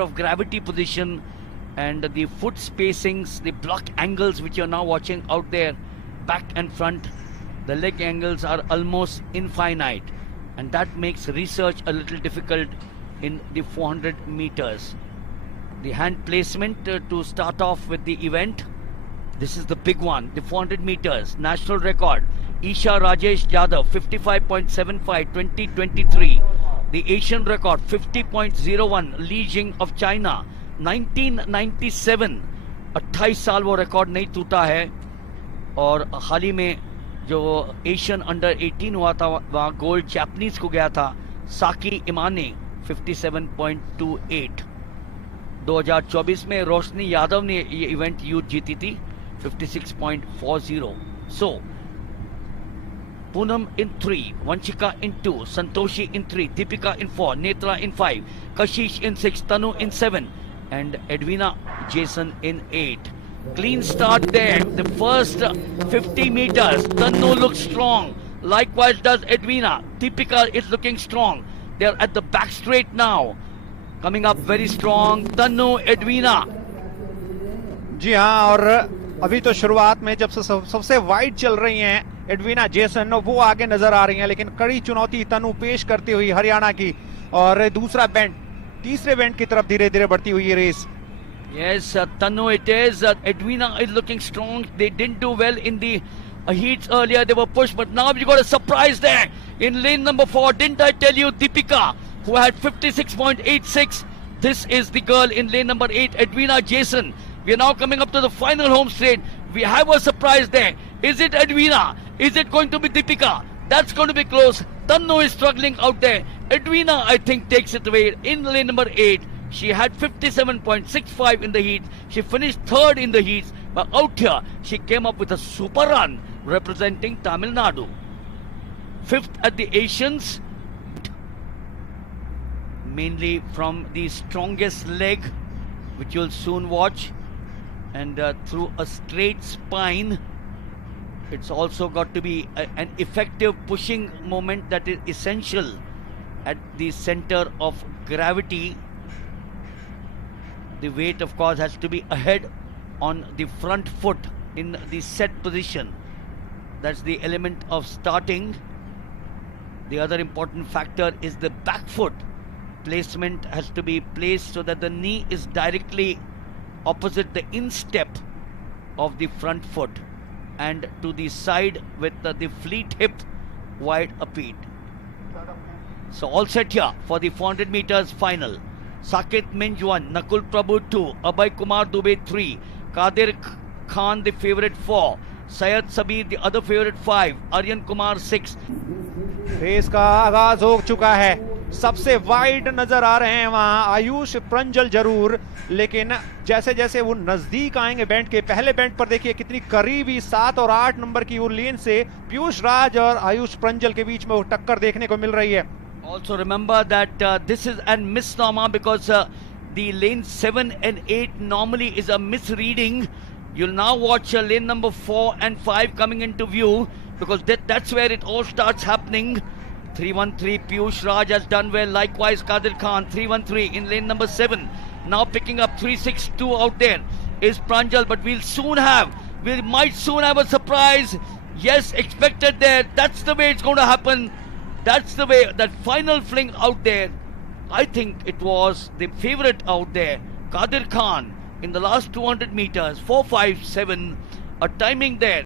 of gravity position and the foot spacings, the block angles which you're now watching out there, back and front, the leg angles are almost infinite, and that makes research a little difficult in the 400 meters. The hand placement to start off with the event. This is the big one, the 400 meters national record. Isha Rajesh Yadav 55.75 2023. The Asian record 50.01 Li Jing of China 1997. 28 साल वो record नहीं टूटा है, और हाल ही में जो Asian under 18 हुआ था वहाँ गोल्ड जापानीज को गया था साकी इमानी 57.28. 2024 में रोशनी यादव ने ये इवेंट यूथ जीती थी 56.40. So Poonam in 3, Vanchika in 2, Santoshi in 3, Deepika in 4, Netra in 5, Kashish in 6, Tanu in 7, and Edwina Jason in 8. Clean start there. The first 50 meters, Tanu looks strong. Likewise does Edwina. Deepika is looking strong. They're at the back straight now. Coming up very strong, Tanu, Edwina. जी हाँ, और अभी तो शुरुआत में जब सबसे wide चल रही हैं एडविना जेसन, वो आगे नजर आ रही हैं, लेकिन कड़ी चुनौती तनु पेश करती हुई हरियाणा की, और दूसरा बेंड तीसरे बेंड की तरफ धीरे धीरे बढ़ती हुई ये race. Yes, Tanu it is. Edwina is looking strong. They didn't do well in the heats earlier. They were pushed, but now you got a surprise there in lane number 4. Didn't I tell you, Deepika, who had 56.86? This is the girl in lane number 8, Edwina Jason. We are now coming up to the final home straight. We have a surprise there. Is it Edwina? Is it going to be Deepika? That's going to be close. Tanu is struggling out there. Edwina, I think, takes it away in lane number 8. She had 57.65 in the heat. She finished third in the heats. But out here, she came up with a super run representing Tamil Nadu. Fifth at the Asians. Mainly from the strongest leg, which you'll soon watch. And through a straight spine, it's also got to be an effective pushing moment that is essential at the center of gravity. The weight, of course, has to be ahead on the front foot in the set position. That's the element of starting. The other important factor is the back foot. Placement has to be placed so that the knee is directly opposite the instep of the front foot and to the side with the fleet hip wide appeat. So all set here for the 400 meters final. Saket Minj 1, Nakul Prabhu 2, Abhay Kumar Dubey 3, Kadir Khan the favorite 4, Syed Sabir the other favorite 5, Aryan Kumar 6. Race का आगाज हो चुका है. सबसे wide नजर आ रहे हैं वहां आयुष प्रंजल जरूर, लेकिन जैसे जैसे वो नजदीक आएंगे बैंड के, पहले बैंड पर देखिए कितनी करीबी 7 और 8 नंबर की वो लेन से पीयूष राज और आयुष प्रंजल के बीच में वो टक्कर देखने को मिल रही है. Also remember that this is a misnomer because the lane 7 and 8 normally is a misreading. You'll now watch lane number 4 and 5 coming into view, because that's where it all starts happening. 313 Piyush Raj has done well. Likewise Kadir Khan 313 in lane number 7. Now picking up 362 out there is Pranjal, but we might soon have a surprise. Yes, expected there. That's the way it's going to happen. That's the way, that final fling out there. I think it was the favorite out there, Kadir Khan, in the last 200 meters, 457, a timing there.